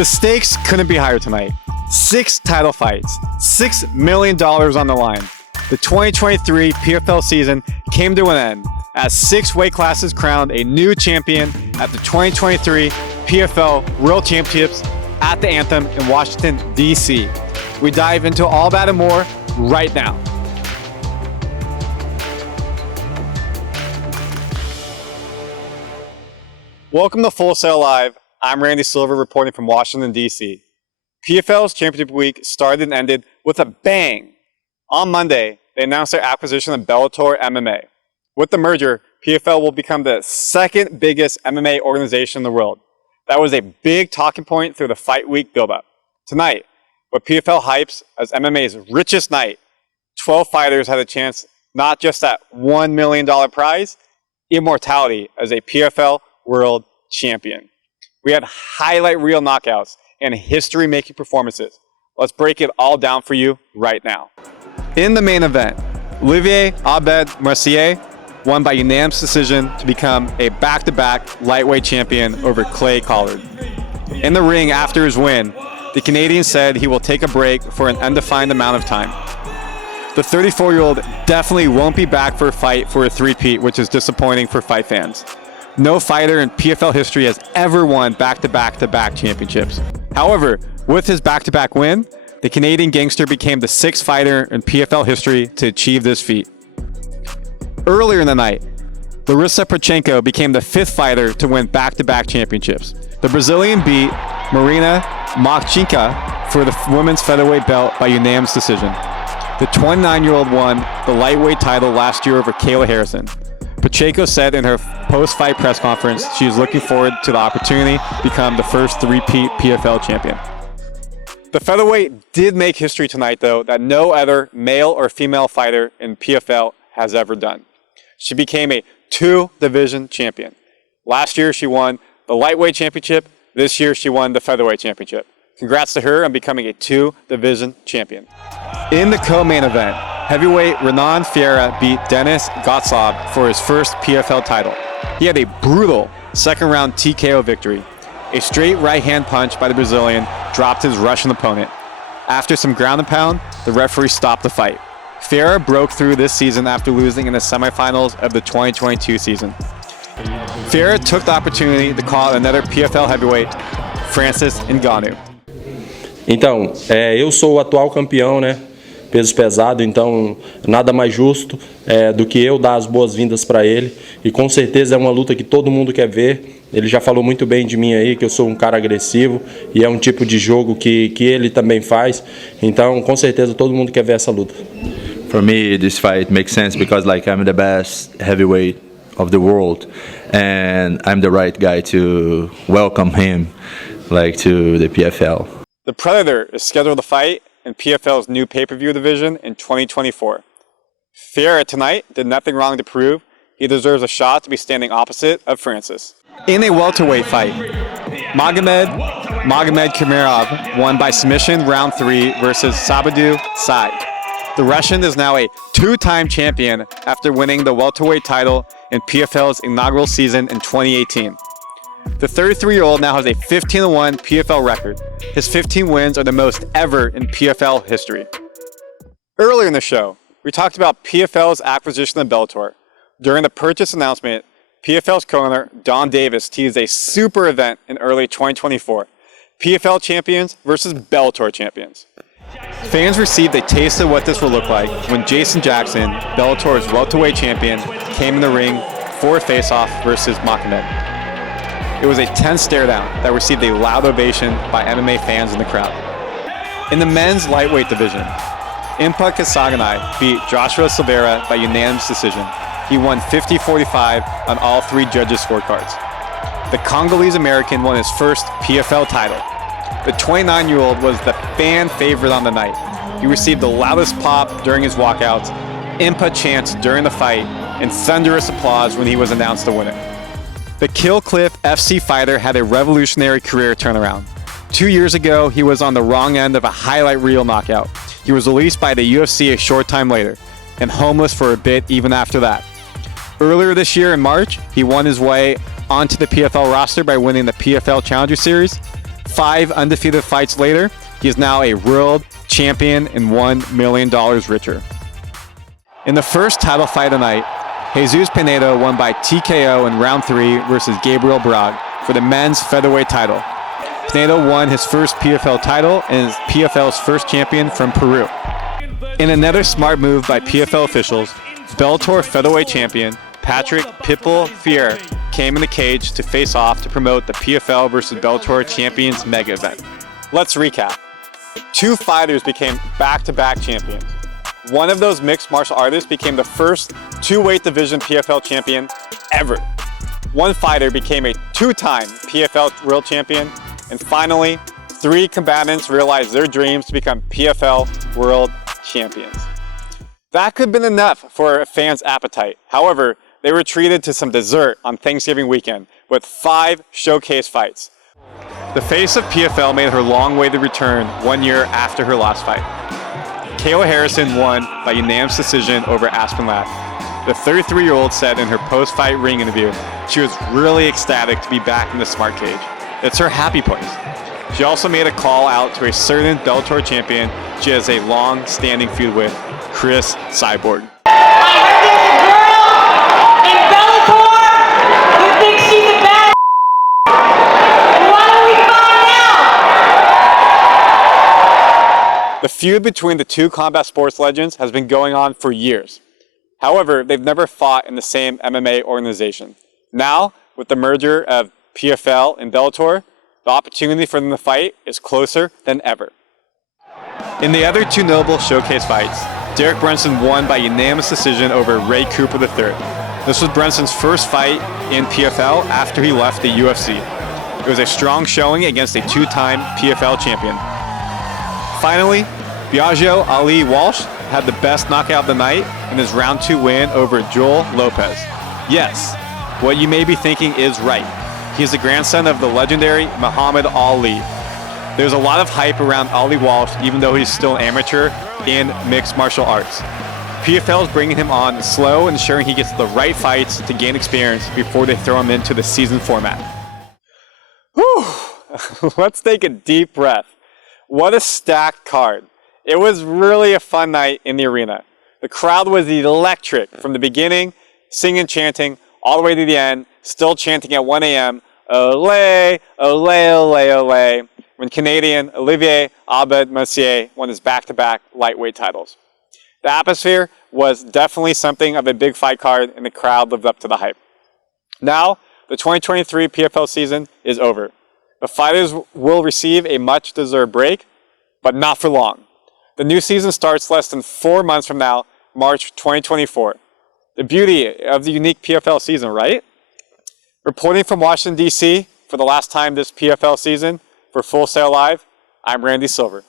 The stakes couldn't be higher tonight. 6 title fights, $6 million on the line. The 2023 PFL season came to an end as 6 weight classes crowned a new champion at the 2023 PFL World Championships at the Anthem in Washington, D.C. We dive into all that and more right now. Welcome to Full Sail Live. I'm Randy Silver reporting from Washington, D.C. PFL's Championship Week started and ended with a bang. On Monday, they announced their acquisition of Bellator MMA. With the merger, PFL will become the second biggest MMA organization in the world. That was a big talking point through the fight week buildup. Tonight, what PFL hypes as MMA's richest night, 12 fighters had a chance not just at $1 million prize, immortality as a PFL World Champion. We had highlight reel knockouts and history-making performances. Let's break it all down for you right now. In the main event, Olivier Mercier won by unanimous decision to become a back-to-back lightweight champion over Clay Collard. In the ring after his win, the Canadian said he will take a break for an undefined amount of time. The 34-year-old definitely won't be back for a fight for a three-peat, which is disappointing for fight fans. No fighter in PFL history has ever won back-to-back-to-back championships. However, with his back-to-back win, the Canadian gangster became the 6th fighter in PFL history to achieve this feat. Earlier in the night, Larissa Pacheco became the 5th fighter to win back-to-back championships. The Brazilian beat Marina Machchinka for the women's featherweight belt by unanimous decision. The 29-year-old won the lightweight title last year over Kayla Harrison. Pacheco said in her post-fight press conference she is looking forward to the opportunity to become the first three-peat PFL champion. The featherweight did make history tonight, though, that no other male or female fighter in PFL has ever done. She became a 2-division champion. Last year she won the lightweight championship. This year she won the featherweight championship. Congrats to her on becoming a 2-division champion. In the co-main event, heavyweight Renan Ferreira beat Denis Gottsov for his first PFL title. He had a brutal second-round TKO victory. A straight right-hand punch by the Brazilian dropped his Russian opponent. After some ground and pound, the referee stopped the fight. Ferreira broke through this season after losing in the semifinals of the 2022 season. Ferreira took the opportunity to call out another PFL heavyweight, Francis Ngannou. Então, eu sou o atual campeão, né? Peso pesado, então nada mais justo do que eu dar as boas-vindas para ele. E com certeza é uma luta que todo mundo quer ver. Ele já falou muito bem de mim aí, que eu sou um cara agressivo e é um tipo de jogo que ele também faz. Então, com certeza todo mundo quer ver essa luta. For me, this fight makes sense because I'm the best heavyweight of the world and I'm the right guy to welcome him to the PFL. The Predator is scheduled to fight in PFL's new pay-per-view division in 2024. Ferreira tonight did nothing wrong to prove he deserves a shot to be standing opposite of Francis. In a welterweight fight, Magomedkerimov won by submission round 3 versus Sabadu Sai. The Russian is now a 2-time champion after winning the welterweight title in PFL's inaugural season in 2018. The 33-year-old now has a 15-1 PFL record. His 15 wins are the most ever in PFL history. Earlier in the show, we talked about PFL's acquisition of Bellator. During the purchase announcement, PFL's co-owner Don Davis teased a super event in early 2024. PFL champions versus Bellator champions. Fans received a taste of what this will look like when Jason Jackson, Bellator's welterweight champion, came in the ring for a face-off versus Magomed. It was a tense stare-down that received a loud ovation by MMA fans in the crowd. In the men's lightweight division, Impa Kasanganay beat Joshua Silveira by unanimous decision. He won 50-45 on all 3 judges' scorecards. The Congolese-American won his first PFL title. The 29-year-old was the fan favorite on the night. He received the loudest pop during his walkouts, Impa chants during the fight, and thunderous applause when he was announced the winner. The Kill Cliff FC fighter had a revolutionary career turnaround. 2 years ago, he was on the wrong end of a highlight reel knockout. He was released by the UFC a short time later, and homeless for a bit even after that. Earlier this year in March, he won his way onto the PFL roster by winning the PFL Challenger Series. 5 undefeated fights later, he is now a world champion and $1 million richer. In the first title fight of the night, Jesus Pineda won by TKO in round 3 versus Gabriel Brag for the men's featherweight title. Pineda won his first PFL title and is PFL's first champion from Peru. In another smart move by PFL officials, Bellator featherweight champion Patrick Pitbull Ferreira came in the cage to face off to promote the PFL versus Bellator Champions mega event. Let's recap. 2 fighters became back-to-back champions. One of those mixed martial artists became the first 2-weight division PFL champion ever. One fighter became a 2-time PFL world champion. And finally, 3 combatants realized their dreams to become PFL world champions. That could have been enough for a fan's appetite. However, they were treated to some dessert on Thanksgiving weekend with 5 showcase fights. The face of PFL made her long-awaited return 1 year after her last fight. Kayla Harrison won by unanimous decision over Aspen Ladd. The 33-year-old said in her post-fight ring interview she was really ecstatic to be back in the smart cage. It's her happy place. She also made a call out to a certain Bellator champion she has a long-standing feud with, Chris Cyborg. I heard there's a girl in Bellator who thinks she's a bad Why don't we find out? The feud between the 2 combat sports legends has been going on for years. However, they've never fought in the same MMA organization. Now, with the merger of PFL and Bellator, the opportunity for them to fight is closer than ever. In the other 2 notable showcase fights, Derek Brunson won by unanimous decision over Ray Cooper III. This was Brunson's first fight in PFL after he left the UFC. It was a strong showing against a 2-time PFL champion. Finally, Biaggio Ali Walsh had the best knockout of the night in his round 2 win over Joel Lopez. Yes, what you may be thinking is right. He is the grandson of the legendary Muhammad Ali. There's a lot of hype around Ali Walsh, even though he's still an amateur in mixed martial arts. PFL is bringing him on slow and ensuring he gets the right fights to gain experience before they throw him into the season format. Whew. Let's take a deep breath. What a stacked card. It was really a fun night in the arena. The crowd was electric from the beginning, singing, chanting, all the way to the end, still chanting at 1 a.m., Olé, olé, olé, olé, when Canadian Olivier Aubin Mercier won his back-to-back lightweight titles. The atmosphere was definitely something of a big fight card, and the crowd lived up to the hype. Now, the 2023 PFL season is over. The fighters will receive a much-deserved break, but not for long. The new season starts less than 4 months from now, March 2024. The beauty of the unique PFL season, right? Reporting from Washington, D.C. for the last time this PFL season, for Full Sail Live, I'm Randy Silver.